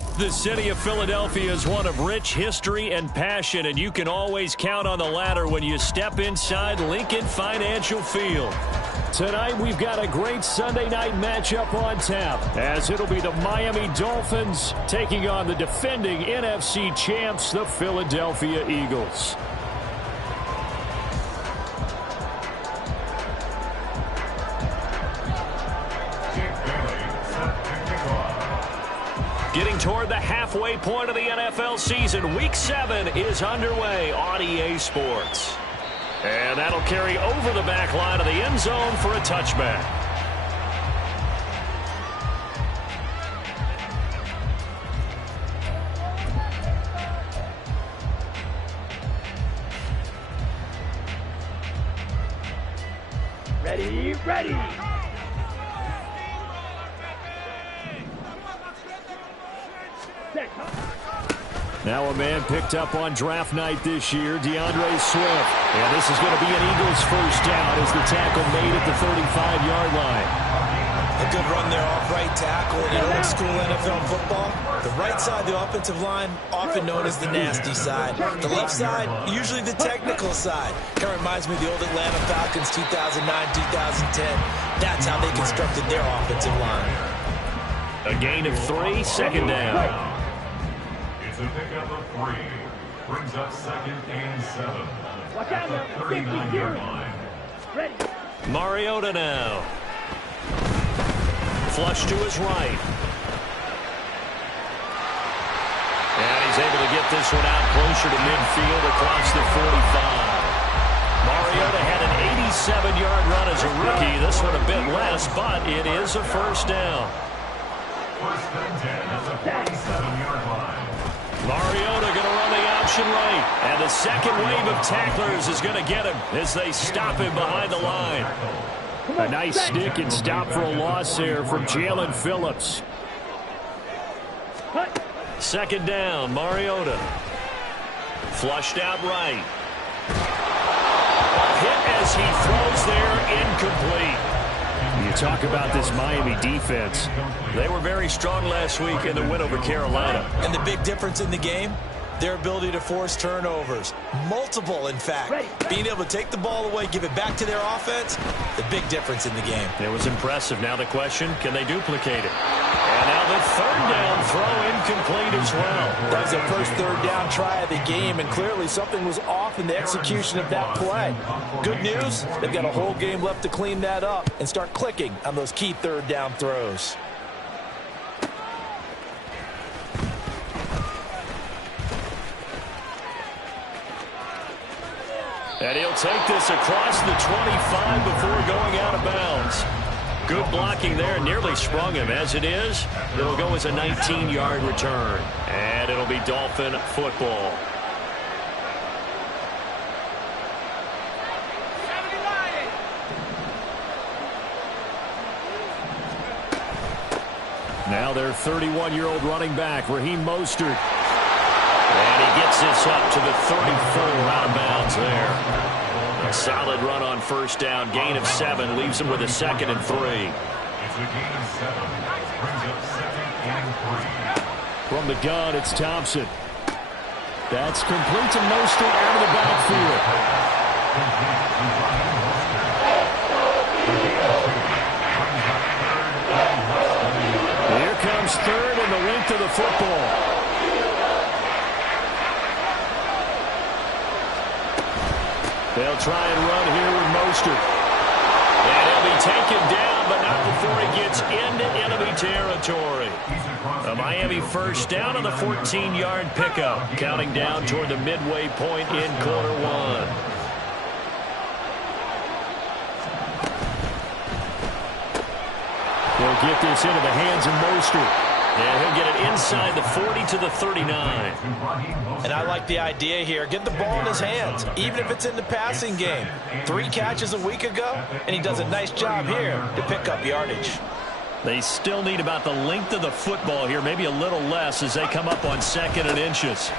The city of Philadelphia is one of rich history and passion, and you can always count on the latter when you step inside Lincoln Financial Field. Tonight, we've got a great Sunday night matchup on tap, as it'll be the Miami Dolphins taking on the defending NFC champs, the Philadelphia Eagles. Getting toward the halfway point of the NFL season, Week 7 is underway on EA Sports. And that'll carry over the back line of the end zone for a touchback. Ready. Now a man picked up on draft night this year, DeAndre Swift. And this is going to be an Eagles first down as the tackle made at the 35-yard line. A good run there off right tackle in old school NFL football. The right side of the offensive line, often known as the nasty side. The left side, usually the technical side. Kind of reminds me of the old Atlanta Falcons 2009-2010. That's how they constructed their offensive line. A gain of 3, second down. It's a pickup of 3. Brings up 2nd and 7. At the 39-yard line. Mariota now. Flush to his right. And he's able to get this one out closer to midfield across the 45. Mariota had an 87-yard run as a rookie. This one a bit less, but it is a first down. First and 10 at the 47-yard line. Mariota going to run the option right. And the second wave of tacklers is going to get him as they stop him behind the line. A nice stick and stop for a loss there from Jalen Phillips. Second down, Mariota. Flushed out right. Hit as he throws there, incomplete. You talk about this Miami defense. They were very strong last week in the win over Carolina. And the big difference in the game, their ability to force turnovers. Multiple, in fact. Being able to take the ball away, give it back to their offense, the big difference in the game. It was impressive. Now the question, can they duplicate it? And now the third down throw incomplete as well. That was their first third down try of the game, and clearly something was off in the execution of that play. Good news, they've got a whole game left to clean that up and start clicking on those key third down throws. And he'll take this across the 25 before going out of bounds. Good blocking there, nearly sprung him. As it is, it'll go as a 19-yard return. And it'll be Dolphin football. Now their 31-year-old running back, Raheem Mostert. And he gets this up to the 34, out of bounds there. A solid run on first down. Gain of 7 leaves him with a 2nd and 3. It's a gain of 7. Brings up 2nd and 3. From the gun, it's Thompson. That's complete to Mostert out of the backfield. Here comes third and the length of the football. They'll try and run here with Mostert. And he'll be taken down, but not before he gets into enemy territory. A Miami first down on the 14-yard pickup, counting down toward the midway point in quarter 1. They'll get this into the hands of Mostert. And he'll get it inside the 40 to the 39. And I like the idea here. Get the ball in his hands, even if it's in the passing game. 3 catches a week ago, and he does a nice job here to pick up yardage. They still need about the length of the football here, maybe a little less as they come up on 2nd and inches.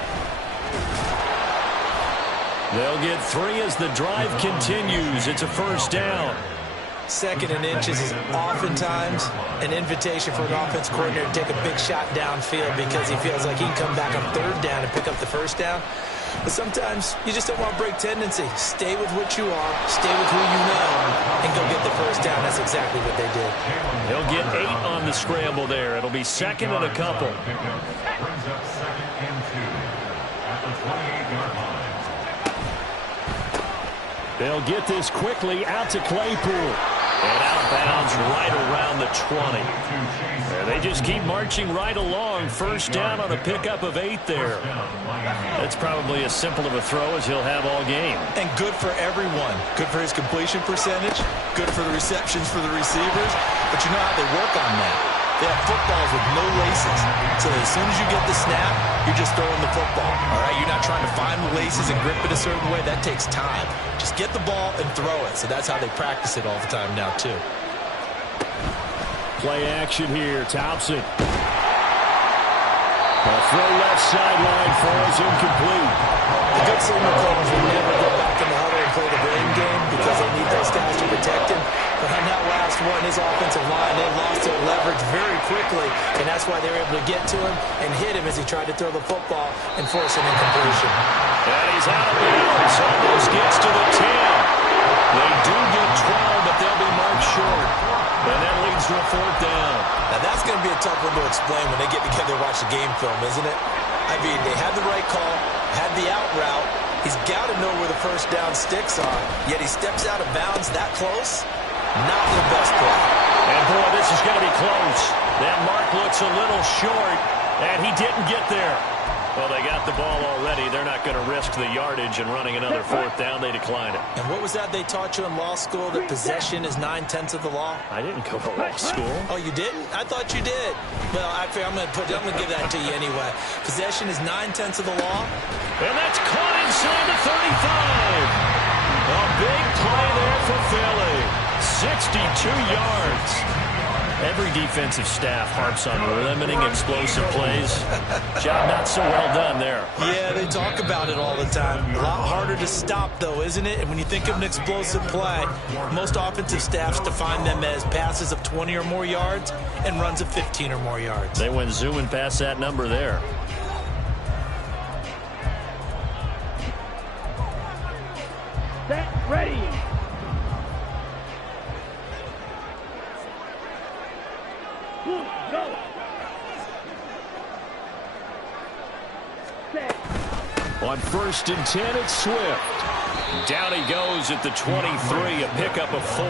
They'll get 3 as the drive continues. It's a first down. Second and inches is oftentimes an invitation for an offense coordinator to take a big shot downfield because he feels like he can come back on third down and pick up the first down. But sometimes you just don't want to break tendency. Stay with what you are, stay with who you know, and go get the first down. That's exactly what they did. He'll get 8 on the scramble there. It'll be second and a couple. Brings up second and 2 at the 28-yard line. They'll get this quickly out to Claypool. And out of bounds right around the 20. And they just keep marching right along. First down on a pickup of 8 there. That's probably as simple of a throw as he'll have all game. And good for everyone. Good for his completion percentage. Good for the receptions for the receivers. But you know how they work on that. They have footballs with no laces. So as soon as you get the snap, you're just throwing the football. All right, you're not trying to find the laces and grip it a certain way. That takes time. Just get the ball and throw it. So that's how they practice it all the time now, too. Play action here. Thompson. A throw left sideline falls incomplete. The good signal callers will never go back in the huddle and play the blame game because they need those guys to protect him. But on that last one, his offensive line, they lost their leverage very quickly, and that's why they were able to get to him and hit him as he tried to throw the football and force an incompletion. And he's out of bounds. Almost gets to the 10. They do get 12, but they'll be marked short. And that leads to a fourth down. Now, that's going to be a tough one to explain when they get together and watch the game film, isn't it? I mean, they had the right call, had the out route. He's got to know where the first down sticks are, yet he steps out of bounds that close. Not the best play. And, boy, this is going to be close. That mark looks a little short, and he didn't get there. Well, they got the ball already. They're not going to risk the yardage and running another fourth down. They decline it. And what was that they taught you in law school, that possession is 9/10 of the law? I didn't go to law school. Oh, you didn't? I thought you did. Well, I'm going to give that to you anyway. Possession is 9/10 of the law. And that's caught inside the 35. A big play there for Philly. 62 yards. Every defensive staff harps on limiting explosive plays. Job not so well done there. Yeah, they talk about it all the time. A lot harder to stop, though, isn't it? And when you think of an explosive play, most offensive staffs define them as passes of 20 or more yards and runs of 15 or more yards. They went zooming past that number there. Set, ready. Go. Set. On 1st and 10, it's Swift. Down he goes at the 23, a pickup of 4.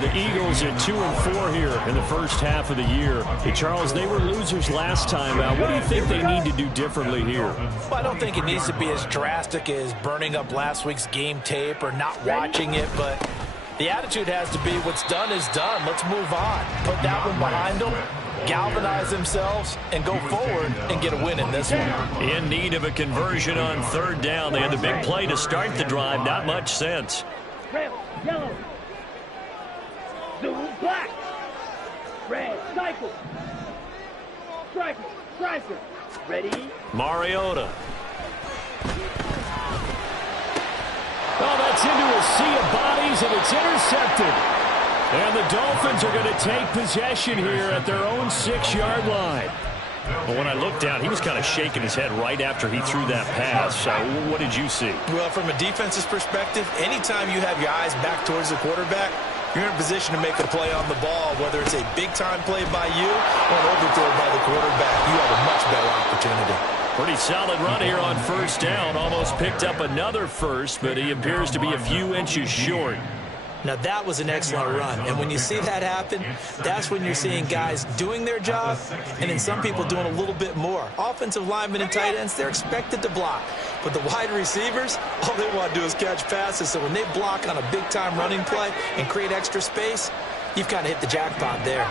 The Eagles at 2-4 here in the first half of the year. Hey, Charles, they were losers last time out. What do you think they need to do differently here? Well, I don't think it needs to be as drastic as burning up last week's game tape or not watching it, but the attitude has to be what's done is done. Let's move on. Put that one behind them, galvanize themselves, and go forward and get a win in this one. In need of a conversion on 3rd down. They had the big play to start the drive. Not much sense. Red, yellow. Zoom, black. Red, cycle. Striker, striker. Ready? Mariota. Oh, that's into a sea of bodies, and it's intercepted. And the Dolphins are going to take possession here at their own 6-yard line. But when I looked down, he was kind of shaking his head right after he threw that pass. What did you see? Well, from a defense's perspective, anytime you have your eyes back towards the quarterback, you're in a position to make a play on the ball, whether it's a big-time play by you or an overthrow by the quarterback. You have a much better opportunity. Pretty solid run here on 1st down. Almost picked up another first, but he appears to be a few inches short. Now, that was an excellent run. And when you see that happen, that's when you're seeing guys doing their job and then some people doing a little bit more. Offensive linemen and tight ends, they're expected to block. But the wide receivers, all they want to do is catch passes. So when they block on a big-time running play and create extra space, you've kind of hit the jackpot there.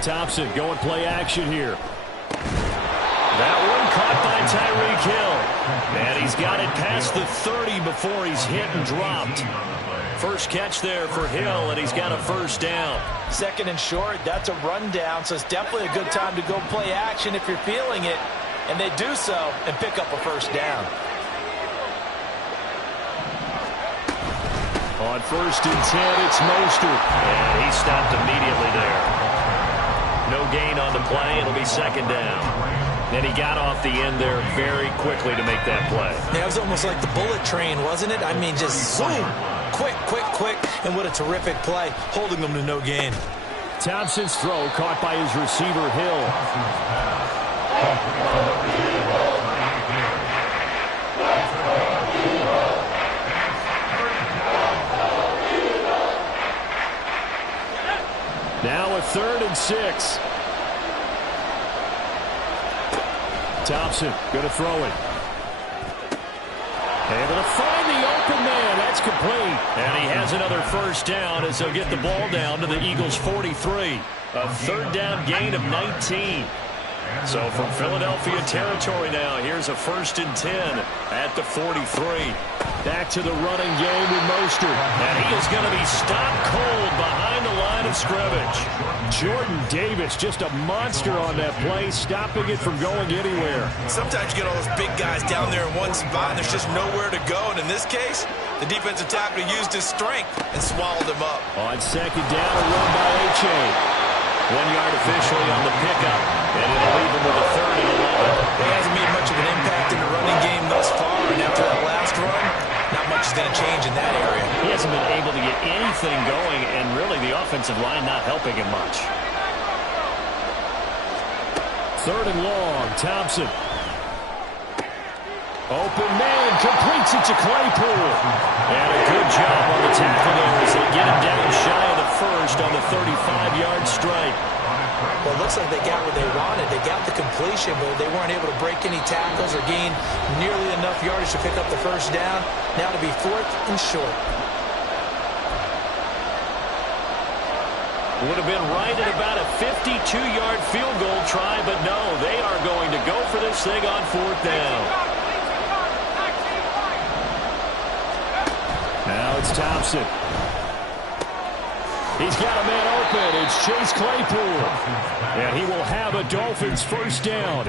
Thompson going play action here. That one caught by Tyreek Hill. And he's got it past the 30 before he's hit and dropped. First catch there for Hill, and he's got a 1st down. 2nd and short, that's a rundown, so it's definitely a good time to go play action if you're feeling it. And they do so and pick up a 1st down. On 1st and 10, it's Mostert. And he stopped immediately there. No gain on the play. It'll be 2nd down. And he got off the end there very quickly to make that play. Yeah, it was almost like the bullet train, wasn't it? I mean, just zoom. Quick, quick, quick. And what a terrific play, holding them to no gain. Thompson's throw caught by his receiver, Hill. Now a 3rd and 6. Thompson going to throw it. Able to find the open man. That's complete. And he has another 1st down as they'll get the ball down to the Eagles' 43. A 3rd down gain of 19. So from Philadelphia territory now, here's a 1st and 10 at the 43. Back to the running game with Mostert. And he is going to be stopped cold behind the line of scrimmage. Jordan Davis, just a monster on that play, stopping it from going anywhere. Sometimes you get all those big guys down there in one spot, and there's just nowhere to go. And in this case, the defensive tackle used his strength and swallowed him up. On 2nd down, a run by H.A. 1 yard officially on the pickup, and it'll leave him with a 3rd and 11. He hasn't made much of an impact in the running game thus far, and after that last run, not much is going to change in that area. He hasn't been able to get anything going, and really the offensive line not helping him much. 3rd and long, Thompson. Open man, completes it to Claypool. And a good job on the tackle there as they get him down shy of the 1st on the 35-yard strike. Well, it looks like they got what they wanted. They got the completion, but they weren't able to break any tackles or gain nearly enough yardage to pick up the 1st down. Now to be 4th and short. Would have been right at about a 52-yard field goal try, but no, they are going to go for this thing on 4th down. Now it's Thompson. He's got a man open. It's Chase Claypool. And he will have a Dolphins 1st down.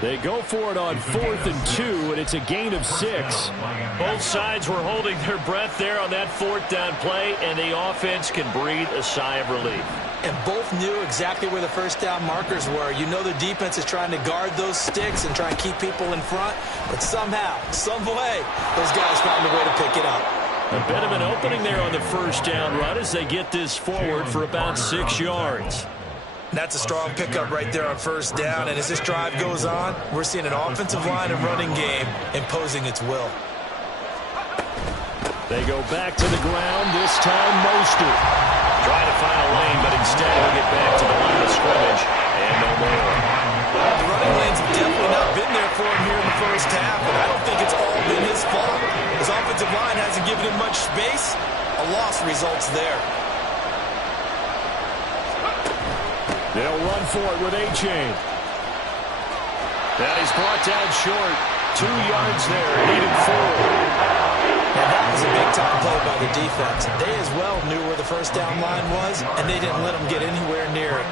They go for it on 4th and 2, and it's a gain of 6. Both sides were holding their breath there on that 4th down play, and the offense can breathe a sigh of relief. And both knew exactly where the 1st down markers were. You know the defense is trying to guard those sticks and try and keep people in front, but somehow, some way, those guys found a way to pick it up. A bit of an opening there on the 1st down run as they get this forward for about 6 yards. That's a strong pickup right there on 1st down, and as this drive goes on, we're seeing an offensive line and running game imposing its will. They go back to the ground, this time Mostert. Trying to find a lane, but instead he'll get back to the line of scrimmage and no more. The running lanes have definitely not been there for him here in the 1st half, and I don't think it's all been his fault. His offensive line hasn't given him much space. A loss results there. They'll run for it with A-Chain. That is brought down short. 2 yards there, needed 4. And that was a big-time play by the defense. They as well knew where the 1st down line was, and they didn't let them get anywhere near it.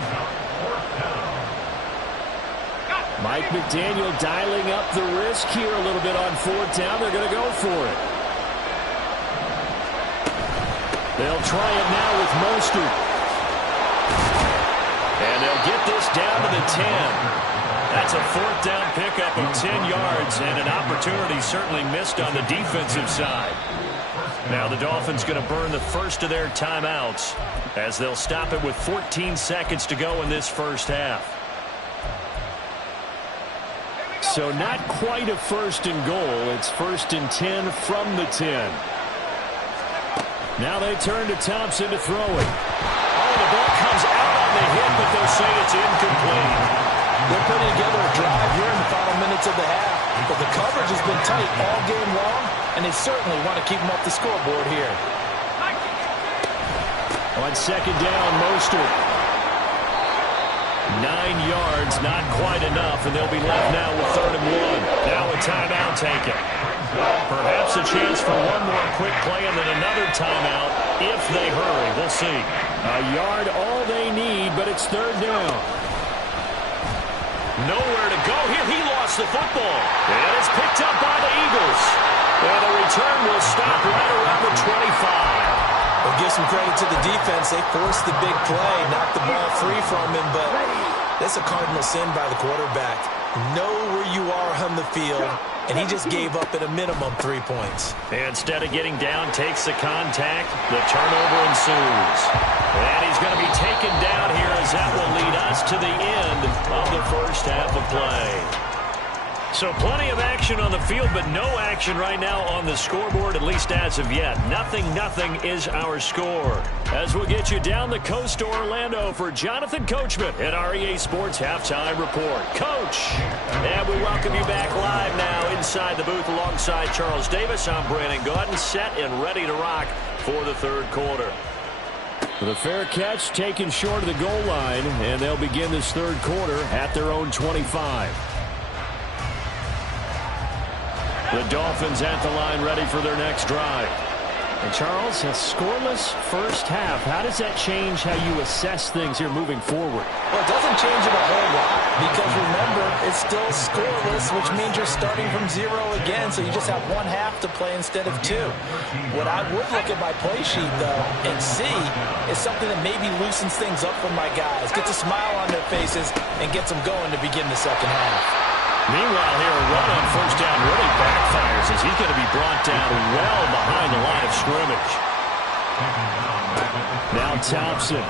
Mike McDaniel dialing up the risk here a little bit on 4th down. They're going to go for it. They'll try it now with Mostert. And they'll get this down to the 10. That's a 4th down pickup of 10 yards, and an opportunity certainly missed on the defensive side. Now the Dolphins going to burn the first of their timeouts as they'll stop it with 14 seconds to go in this 1st half. So not quite a 1st and goal. It's 1st and 10 from the 10. Now they turn to Thompson to throw it. Oh, the ball comes out on the hit, but they'll say it's incomplete. They're putting together a drive here in the final minutes of the half. But the coverage has been tight all game long, and they certainly want to keep them off the scoreboard here. On 2nd down, Mostert. 9 yards, not quite enough, and they'll be left now with 3rd and 1. Now a timeout taken. Perhaps a chance for one more quick play and then another timeout if they hurry. We'll see. A yard, all they need, but it's 3rd down. Nowhere to go here. He lost the football. And it's picked up by the Eagles. And the return will stop right around the 25. Well, give some credit to the defense. They forced the big play, knocked the ball free from him, but that's a cardinal sin by the quarterback. Know where you are on the field, and he just gave up at a minimum 3 points. Instead of getting down, takes the contact. The turnover ensues. And he's going to be taken down here as that will lead us to the end of the first half of play. So plenty of action on the field, but no action right now on the scoreboard, at least as of yet. 0-0 is our score. As we'll get you down the coast to Orlando for Jonathan Coachman at our EA Sports Halftime Report. Coach, and we welcome you back live now inside the booth alongside Charles Davis. I'm Brandon Gaudin, set and ready to rock for the third quarter. The fair catch taken short of the goal line, and they'll begin this third quarter at their own 25. The Dolphins at the line ready for their next drive. And Charles, a scoreless first half. How does that change how you assess things here moving forward? Well, it doesn't change it a whole lot because, remember, it's still scoreless, which means you're starting from 0 again, so you just have one half to play instead of 2. What I would look at my play sheet, though, and see is something that maybe loosens things up for my guys, gets a smile on their faces, and gets them going to begin the second half. Meanwhile, here a run on first down really backfires as he's going to be brought down well behind the line of scrimmage. Now Thompson.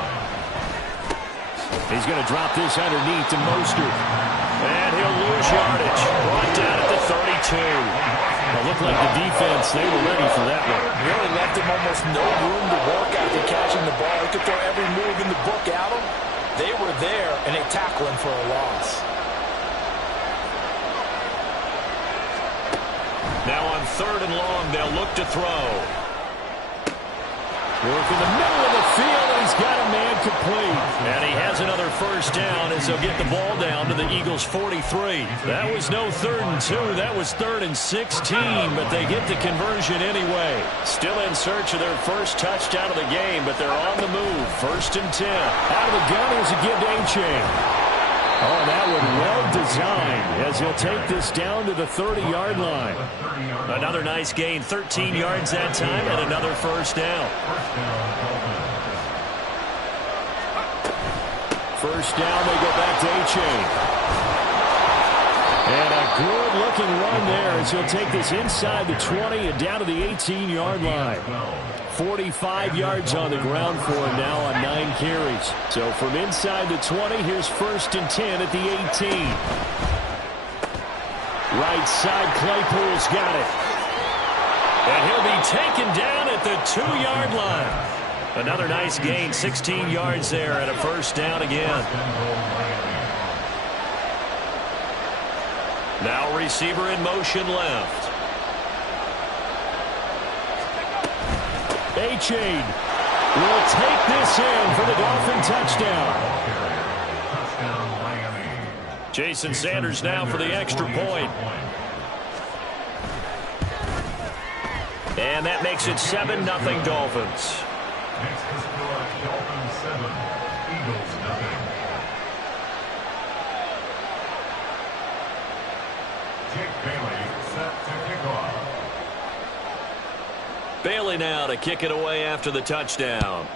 He's going to drop this underneath to Mostert. And he'll lose yardage. Brought down at the 32. It looked like the defense, they were ready for that one. Really left him almost no room to work after catching the ball. He could throw every move in the book at him. They were there, and they tackle him for a loss. Now on third and long, they'll look to throw. Work in the middle of the field, and he's got a man complete. And he has another first down as they'll get the ball down to the Eagles' 43. That was no 3rd and 2. That was 3rd and 16, but they get the conversion anyway. Still in search of their first touchdown of the game, but they're on the move. 1st and 10. Out of the gun is a give to A-Chain. Oh, that one well designed as he'll take this down to the 30-yard line. Another nice gain, 13 yards that time, and another first down. First down, they go back to A-Chain. And a good-looking run there as he'll take this inside the 20 and down to the 18-yard line. 45 yards on the ground for him now on 9 carries. So from inside the 20, here's 1st and 10 at the 18. Right side, Claypool's got it. And he'll be taken down at the 2-yard line. Another nice gain, 16 yards there and a first down again. Now receiver in motion left. A-Chain will take this in for the Dolphin touchdown. Jason Sanders now for the extra point. And that makes it 7-0 Dolphins. Next to score, Dolphins 7, Eagles 0. Jake Bailey set to kick off. Bailey now to kick it away after the touchdown.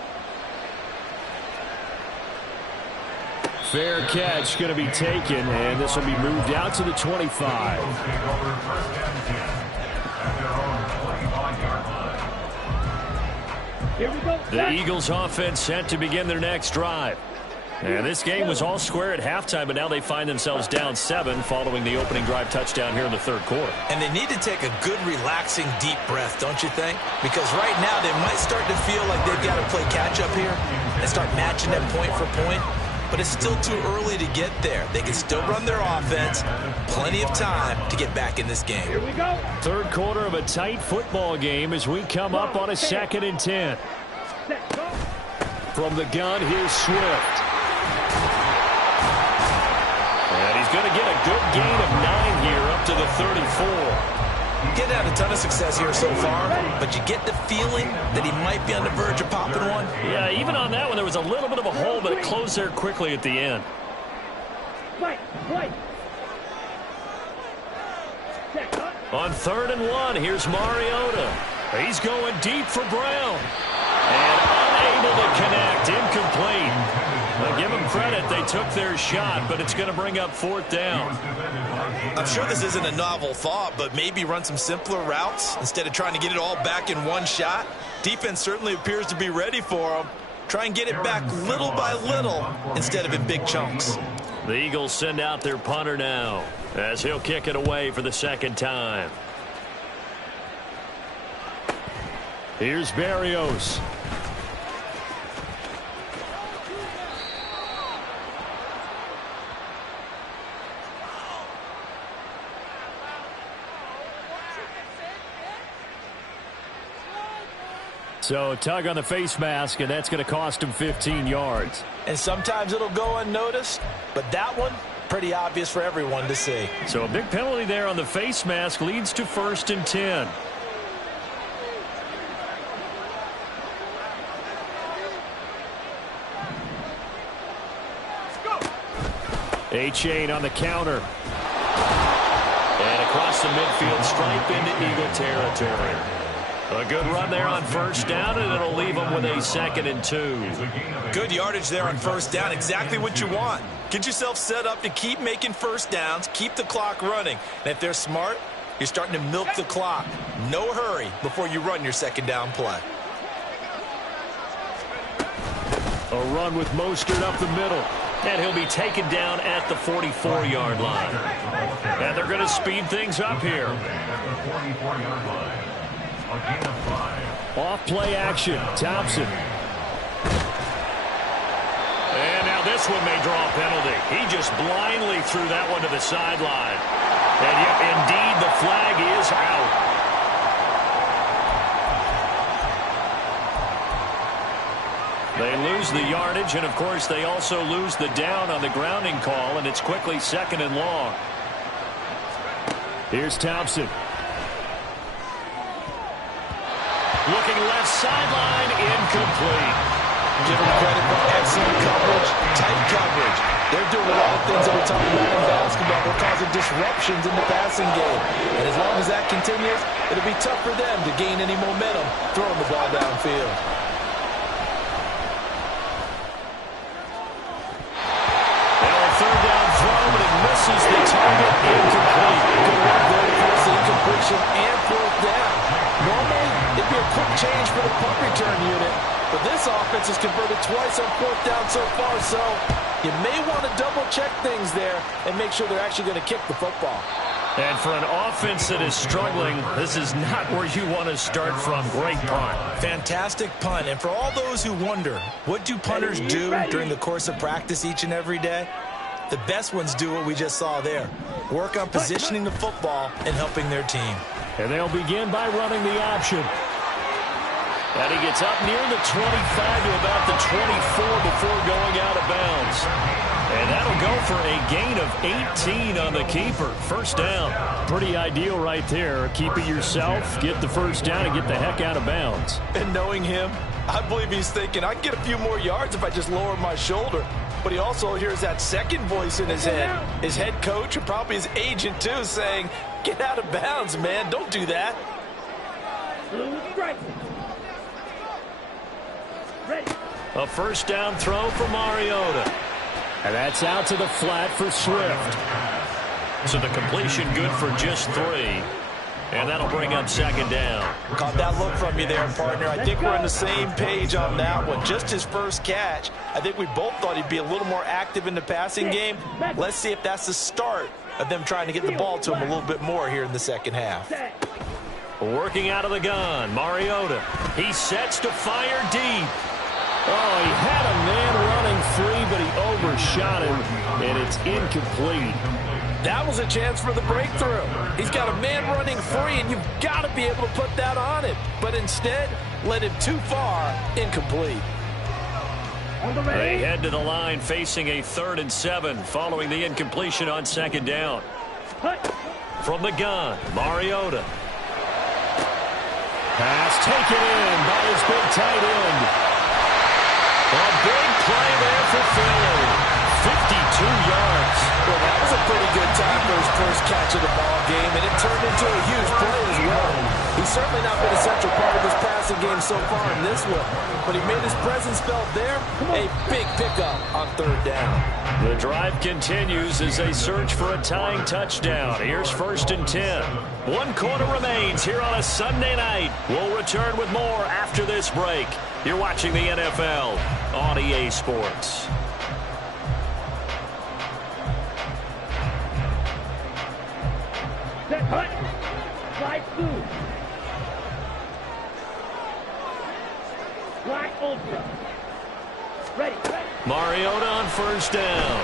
Fair catch going to be taken, and this will be moved out to the 25. Here we go. The Eagles offense set to begin their next drive. And this game was all square at halftime, but now they find themselves down 7 following the opening drive touchdown here in the third quarter. And they need to take a good, relaxing, deep breath, don't you think? Because right now they might start to feel like they've got to play catch-up here and start matching them point for point. But it's still too early to get there. They can still run their offense. Plenty of time to get back in this game. Here we go. Third quarter of a tight football game as we come up on a 2nd and 10. Set, go. From the gun, here's Swift. And he's going to get a good gain of 9 here up to the 34. Getting had a ton of success here so far, but you get the feeling that he might be on the verge of popping one. Yeah, even on that one, there was a little bit of a hole, but it closed there quickly at the end. Fight, play. Set, On 3rd and 1, here's Mariota. He's going deep for Brown. And unable to connect. Incomplete. Now give them credit. They took their shot, but it's going to bring up 4th down. I'm sure this isn't a novel thought, but maybe run some simpler routes instead of trying to get it all back in one shot. Defense certainly appears to be ready for them. Try and get it back little by little instead of in big chunks. The Eagles send out their punter now as he'll kick it away for the 2nd time. Here's Berrios. So tug on the face mask, and that's going to cost him 15 yards. And sometimes it'll go unnoticed, but that one, pretty obvious for everyone to see. So a big penalty there on the face mask leads to 1st and 10. A-Chain on the counter. And across the midfield stripe into Eagle territory. A good run there on 1st down, and it'll leave them with a 2nd and 2. Good yardage there on 1st down. Exactly what you want. Get yourself set up to keep making 1st downs, keep the clock running. And if they're smart, you're starting to milk the clock. No hurry before you run your 2nd down play. A run with Mostert up the middle. And he'll be taken down at the 44-yard line. And they're going to speed things up here. Off play action. Thompson. And now this one may draw a penalty. He just blindly threw that one to the sideline. And yet, indeed, the flag is out. They lose the yardage, and, of course, they also lose the down on the grounding call, and it's quickly 2nd and long. Here's Thompson. Looking left sideline, incomplete. Give them credit for excellent coverage, tight coverage. They're doing a lot of things that we're talking about in basketball. They're causing disruptions in the passing game. And as long as that continues, it'll be tough for them to gain any momentum throwing the ball downfield. Misses the target, incomplete. Good work there to force the incompletion and 4th down. Normally, it'd be a quick change for the punt return unit, but this offense has converted twice on 4th down so far, so you may want to double-check things there and make sure they're actually going to kick the football. And for an offense that is struggling, this is not where you want to start from. Great punt. Fantastic punt. And for all those who wonder, what do punters do during the course of practice each and every day? The best ones do what we just saw there. Work on positioning the football and helping their team. And they'll begin by running the option. And he gets up near the 25 to about the 24 before going out of bounds. And that'll go for a gain of 18 on the keeper. 1st down. Pretty ideal right there. Keep it yourself, get the 1st down, and get the heck out of bounds. And knowing him, I believe he's thinking, I can get a few more yards if I just lower my shoulder. But he also hears that second voice in his head. His head coach and probably his agent, too, saying, get out of bounds, man. Don't do that. A 1st down throw for Mariota. And that's out to the flat for Swift. So the completion good for just 3. And that'll bring up 2nd down. Caught that look from you there, partner. I think we're on the same page on that one. Just his first catch. I think we both thought he'd be a little more active in the passing game. Let's see if that's the start of them trying to get the ball to him a little bit more here in the 2nd half. Working out of the gun, Mariota. He sets to fire deep. Oh, he had a man running free, but he overshot him, and it's incomplete. That was a chance for the breakthrough. He's got a man running free, and you've got to be able to put that on him. But instead, led him too far, incomplete. They head to the line facing a 3rd and 7 following the incompletion on 2nd down. From the gun, Mariota. Pass taken in by his big tight end. A big play there for Philly. 52 yards. Well, that was a pretty good time for his first catch of the ball game, and it turned into a huge play as well. He certainly not been a central part of his passing game so far in this one, but he made his presence felt there. A big pickup on third down. The drive continues as they search for a tying touchdown. Here's 1st and 10. 1 quarter remains here on a Sunday night. We'll return with more after this break. You're watching the NFL on EA Sports. Set, hut. Slide through. Black ultra. Ready. Mariota on 1st down.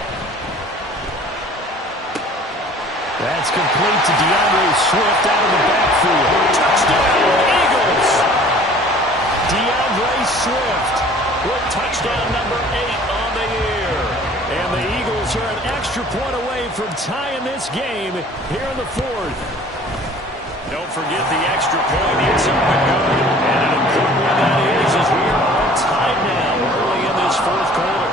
That's complete to DeAndre Swift out of the backfield. Touchdown, Eagles! DeAndre Swift with touchdown number 8 on the year. And the Eagles are an extra point away from tying this game here in the 4th. Don't forget the extra point. It's up and good. And an important one that is as we are all tied now early in this 4th quarter.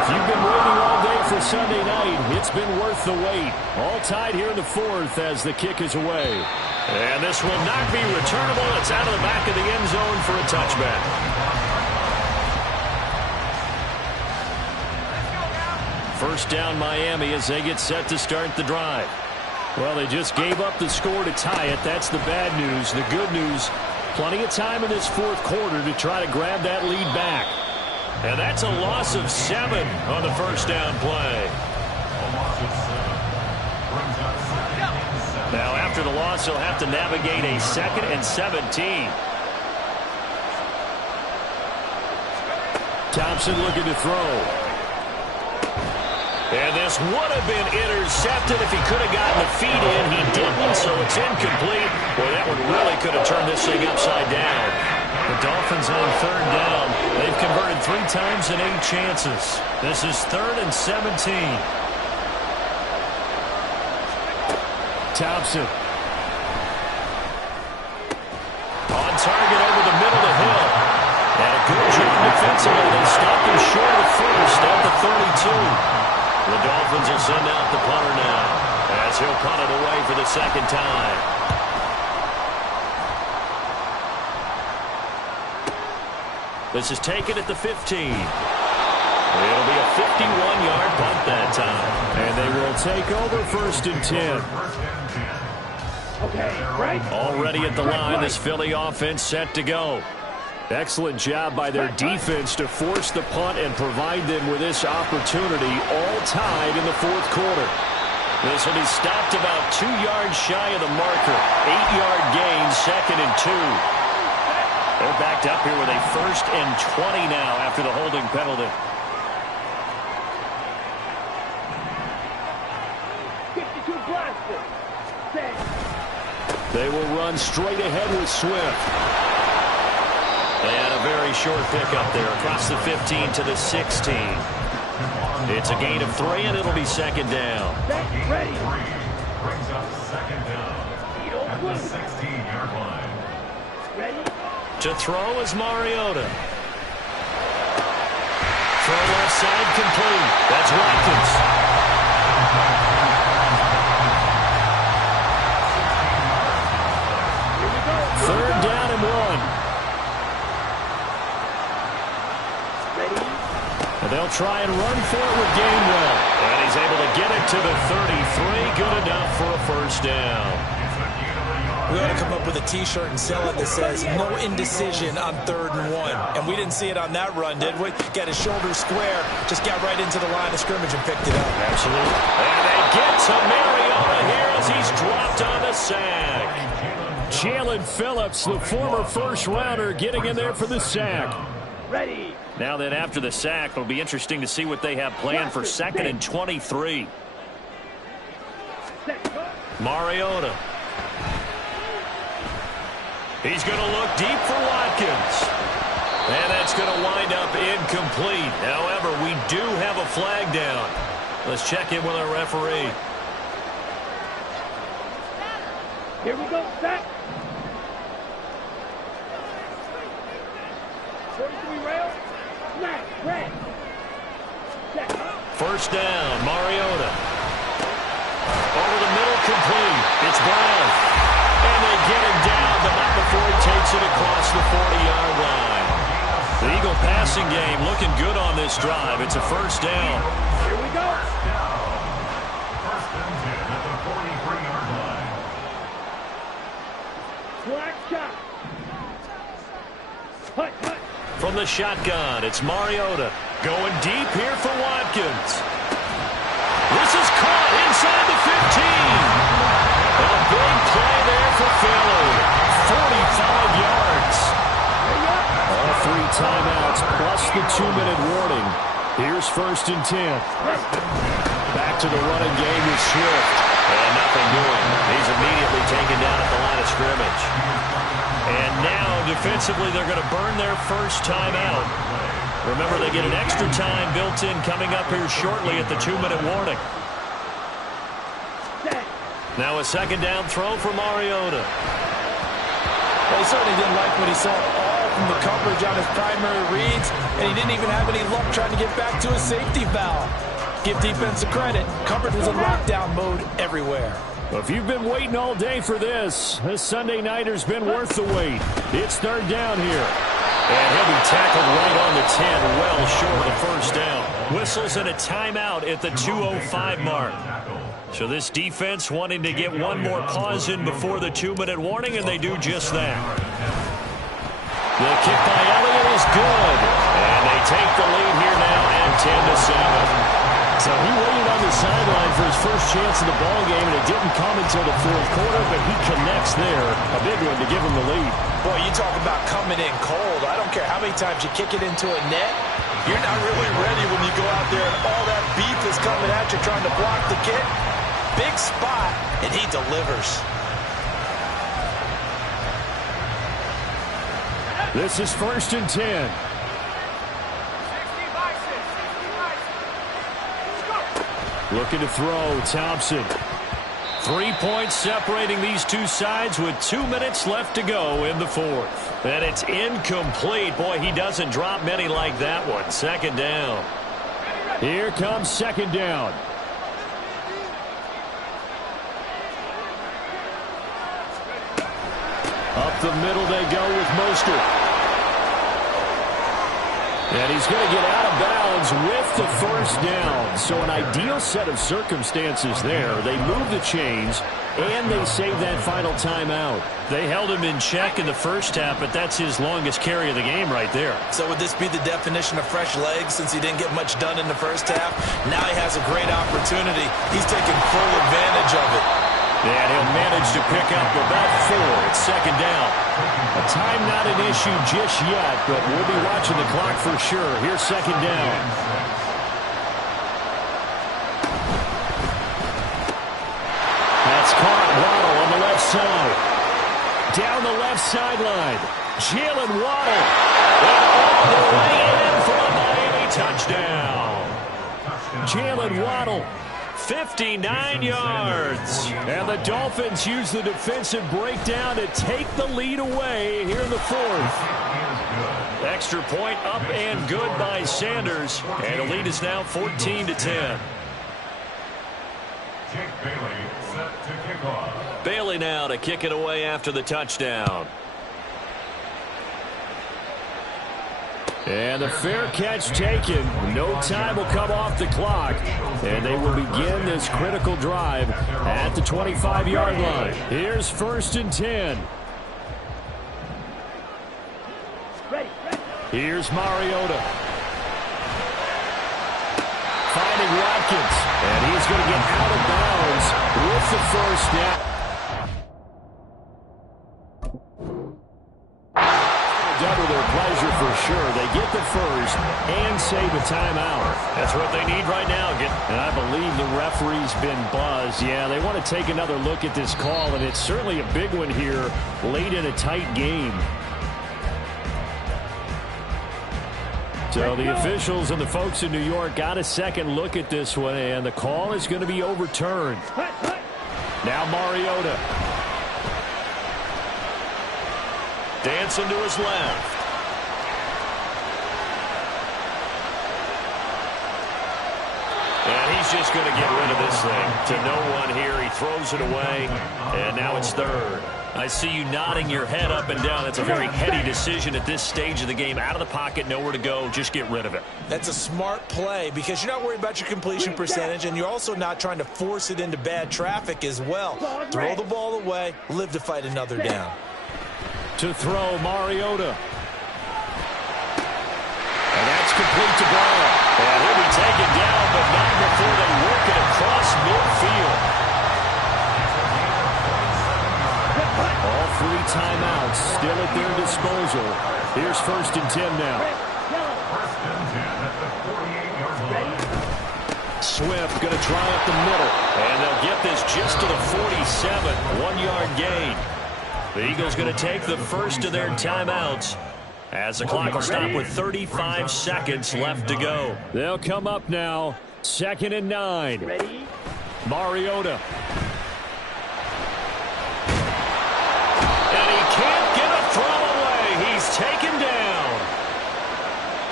If you've been waiting all day for Sunday night, it's been worth the wait. All tied here in the 4th as the kick is away. And this will not be returnable. It's out of the back of the end zone for a touchback. 1st down Miami as they get set to start the drive. Well, they just gave up the score to tie it. That's the bad news. The good news, plenty of time in this 4th quarter to try to grab that lead back. And that's a loss of 7 on the 1st down play. Now, after the loss, he'll have to navigate a 2nd and 17. Thompson looking to throw. And this would have been intercepted if he could have gotten the feet in. He didn't, so it's incomplete. Boy, that one really could have turned this thing upside down. The Dolphins on 3rd down. They've converted 3 times in 8 chances. This is 3rd and 17. Thompson. On target over the middle of Hill. And a good job defensively. They stopped him short of 1st at the 32. The Dolphins will send out the punter now as he'll punt it away for the 2nd time. This is taken at the 15. It'll be a 51-yard punt that time. And they will take over 1st and 10. Okay, right. Already at the line, this Philly offense set to go. Excellent job by their defense to force the punt and provide them with this opportunity, all tied in the 4th quarter. This will be stopped about 2 yards shy of the marker. 8-yard gain, 2nd and 2. They're backed up here with a 1st and 20 now after the holding penalty. 52 blaster. Set. They will run straight ahead with Swift. And a very short pickup there across the 15 to the 16. It's a gain of 3, and it'll be 2nd down. Ready. Brings up 2nd down at the 16-yard line. Ready. To throw is Mariota. Throw left side complete. That's Watkins. Here we go. 3rd down and 1. And they'll try and run for it with Gainwell. And he's able to get it to the 33. Good enough for a 1st down. We ought to come up with a T-shirt and sell it that says no indecision on 3rd and 1. And we didn't see it on that run, did we? Got his shoulders square, just got right into the line of scrimmage and picked it up. Absolutely. And they get to Mariota here as he's dropped on the sack. Jalen Phillips, the former 1st-rounder, getting in there for the sack. Ready. Now then, after the sack, it'll be interesting to see what they have planned for 2nd and 23. Mariota. He's going to look deep for Watkins. And that's going to wind up incomplete. However, we do have a flag down. Let's check in with our referee. Here we go, set. 43 rail. Flag, red. Set. 1st down, Mariota. Over the middle, complete. It's Brown. And they get him down, but not before he takes it across the 40-yard line. The Eagle passing game looking good on this drive. It's a first down. Here we go. First and 10 at the 43-yard line. Black shot. Hut, hut. From the shotgun, it's Mariota. Going deep here for Watkins. This is caught inside the 15. A big play there for Philly. 45 yards. All 3 timeouts plus the 2-minute warning. Here's first and 10. Back to the running game with Swift. And nothing doing. He's immediately taken down at the line of scrimmage. And now, defensively, they're going to burn their first timeout. Remember, they get an extra time built in coming up here shortly at the 2-minute warning. Now a second down throw for Mariota. Well, he certainly didn't like what he saw all from the coverage on his primary reads, and he didn't even have any luck trying to get back to his safety valve. Give defense a credit. Coverage was in lockdown mode everywhere. If you've been waiting all day for this Sunday nighter's been worth the wait. It's third down here. And he'll be tackled right on the 10, well short of the first down. Whistles and a timeout at the 2:05 mark. So this defense wanting to get one more pause in before the 2-minute warning, and they do just that. The kick by Elliott is good. And they take the lead here now at 10-7. So he waited on the sideline for his first chance of the ball game, and it didn't come until the fourth quarter, but he connects there. A big one to give him the lead. Boy, you talk about coming in cold. I don't care how many times you kick it into a net. You're not really ready when you go out there and all that beef is coming at you trying to block the kick. Big spot, and he delivers. This is first and 10. Looking to throw, Thompson. 3 points separating these two sides with 2 minutes left to go in the fourth. And it's incomplete. Boy, he doesn't drop many like that one. Second down. Here comes second down. Up the middle they go with Mostert. And he's going to get out of bounds with the first down. So an ideal set of circumstances there. They move the chains, and they save that final timeout. They held him in check in the first half, but that's his longest carry of the game right there. So would this be the definition of fresh legs since he didn't get much done in the first half? Now he has a great opportunity. He's taking full advantage of it. And he'll manage to pick up about 4. It's second down. A time not an issue just yet, but we'll be watching the clock for sure. Here's second down. That's caught. Waddle on the left side. Down the left sideline. Jalen Waddle. And all the way in for a Miami touchdown. Jalen Waddle. 59 yards. And the Dolphins use the defensive breakdown to take the lead away here in the fourth. Extra point up and good by Sanders. And the lead is now 14-10. Jake Bailey set to kick off. Bailey now to kick it away after the touchdown. And the fair catch taken. No time will come off the clock. And they will begin this critical drive at the 25-yard line. Here's first and 10. Here's Mariota. Finding Watkins. And he's going to get out of bounds with the first down. Double their pleasure for sure. They get the first and save a timeout. That's what they need right now. And I believe the referee's been buzzed. Yeah, they want to take another look at this call, and it's certainly a big one here late in a tight game. So the officials and the folks in New York got a second look at this one, and the call is going to be overturned. Now Mariota. Dancing to his left. And he's just going to get rid of this thing. To no one here, he throws it away, and now it's third. I see you nodding your head up and down. That's a very heady decision at this stage of the game. Out of the pocket, nowhere to go. Just get rid of it. That's a smart play because you're not worried about your completion percentage, and you're also not trying to force it into bad traffic as well. Throw the ball away, live to fight another down. To throw, Mariota. And that's complete to Brown. And he'll be taken down, but not before they work it across midfield. All three timeouts still at their disposal. Here's 1st and 10 now. Swift going to try up the middle. And they'll get this just to the 47. 1-yard gain. The Eagles going to take the first of their timeouts as the clock will stop with 35 seconds left to go. They'll come up now. 2nd and 9. Mariota. And he can't get a throw away. He's taken down.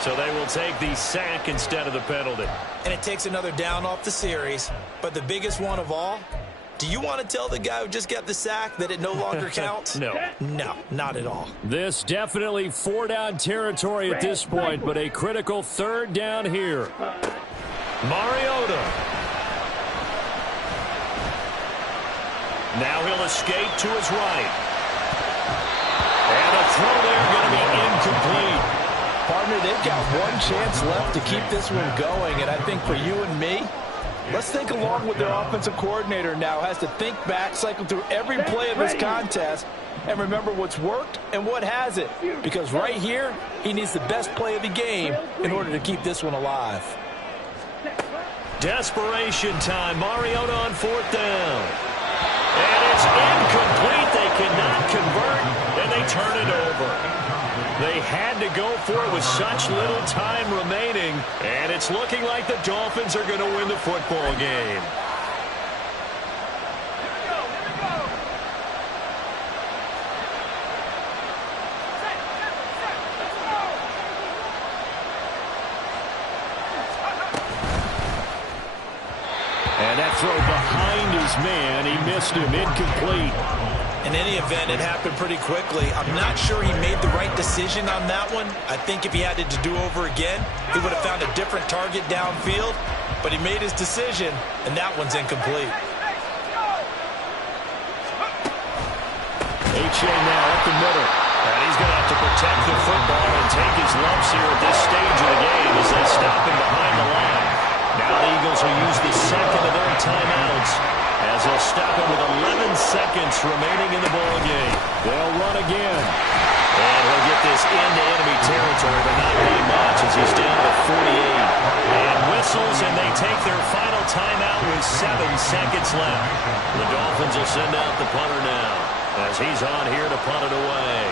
So they will take the sack instead of the penalty. And it takes another down off the series. But the biggest one of all, do you want to tell the guy who just got the sack that it no longer counts? No. No, not at all. This definitely 4-down territory at this point, but a critical 3rd down here. Mariota. Now he'll escape to his right. And a throw there going to be incomplete. Partner, they've got one chance left to keep this one going, and I think for you and me, let's think along with their offensive coordinator now. Has to think back, cycle through every play of this contest, and remember what's worked and what hasn't. Because right here, he needs the best play of the game in order to keep this one alive. Desperation time. Mariota on 4th down. And it's incomplete. They cannot convert, and they turn it over. They had to go for it with such little time remaining, and it's looking like the Dolphins are going to win the football game. And that throw behind his man, he missed him, incomplete. In any event, it happened pretty quickly. I'm not sure he made the right decision on that one. I think if he had it to do over again, he would have found a different target downfield. But he made his decision, and that one's incomplete. H.A. now up the middle. And he's going to have to protect the football and take his lumps here at this stage of the game as they stop him behind the line. Now the Eagles will use the second of their timeouts as they'll stop him with 11 seconds remaining in the ball game. They'll run again. And he'll get this into enemy territory, but not very much as he's down to 48. And whistles, and they take their final timeout with 7 seconds left. The Dolphins will send out the punter now as he's on here to punt it away.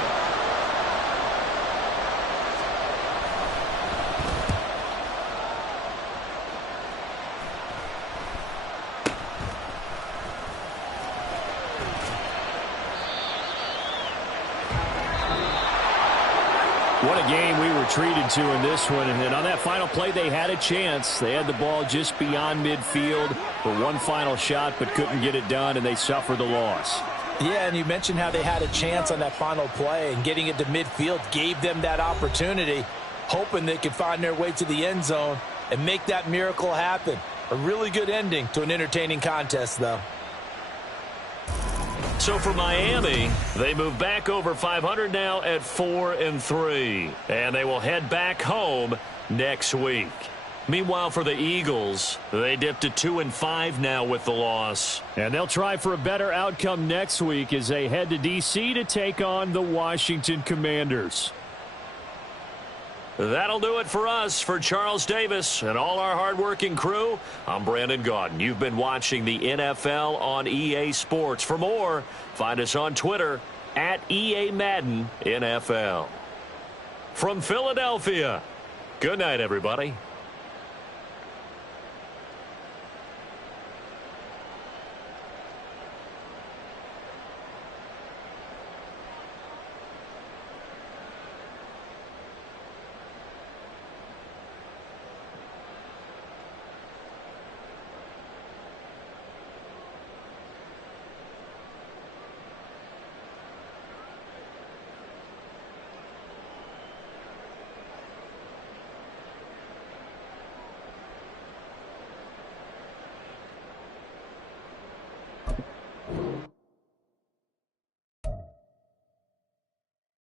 What a game we were treated to in this one. And on that final play, they had a chance. They had the ball just beyond midfield for one final shot, but couldn't get it done, and they suffered the loss. Yeah, and you mentioned how they had a chance on that final play, and getting it to midfield gave them that opportunity, hoping they could find their way to the end zone and make that miracle happen. A really good ending to an entertaining contest, though. So for Miami, they move back over 500 now at 4-3, and they will head back home next week. Meanwhile, for the Eagles, they dipped to 2-5 now with the loss. And they'll try for a better outcome next week as they head to D.C. to take on the Washington Commanders. That'll do it for us. For Charles Davis and all our hardworking crew, I'm Brandon Gaudin. You've been watching the NFL on EA Sports. For more, find us on Twitter at EA Madden NFL. From Philadelphia, good night, everybody.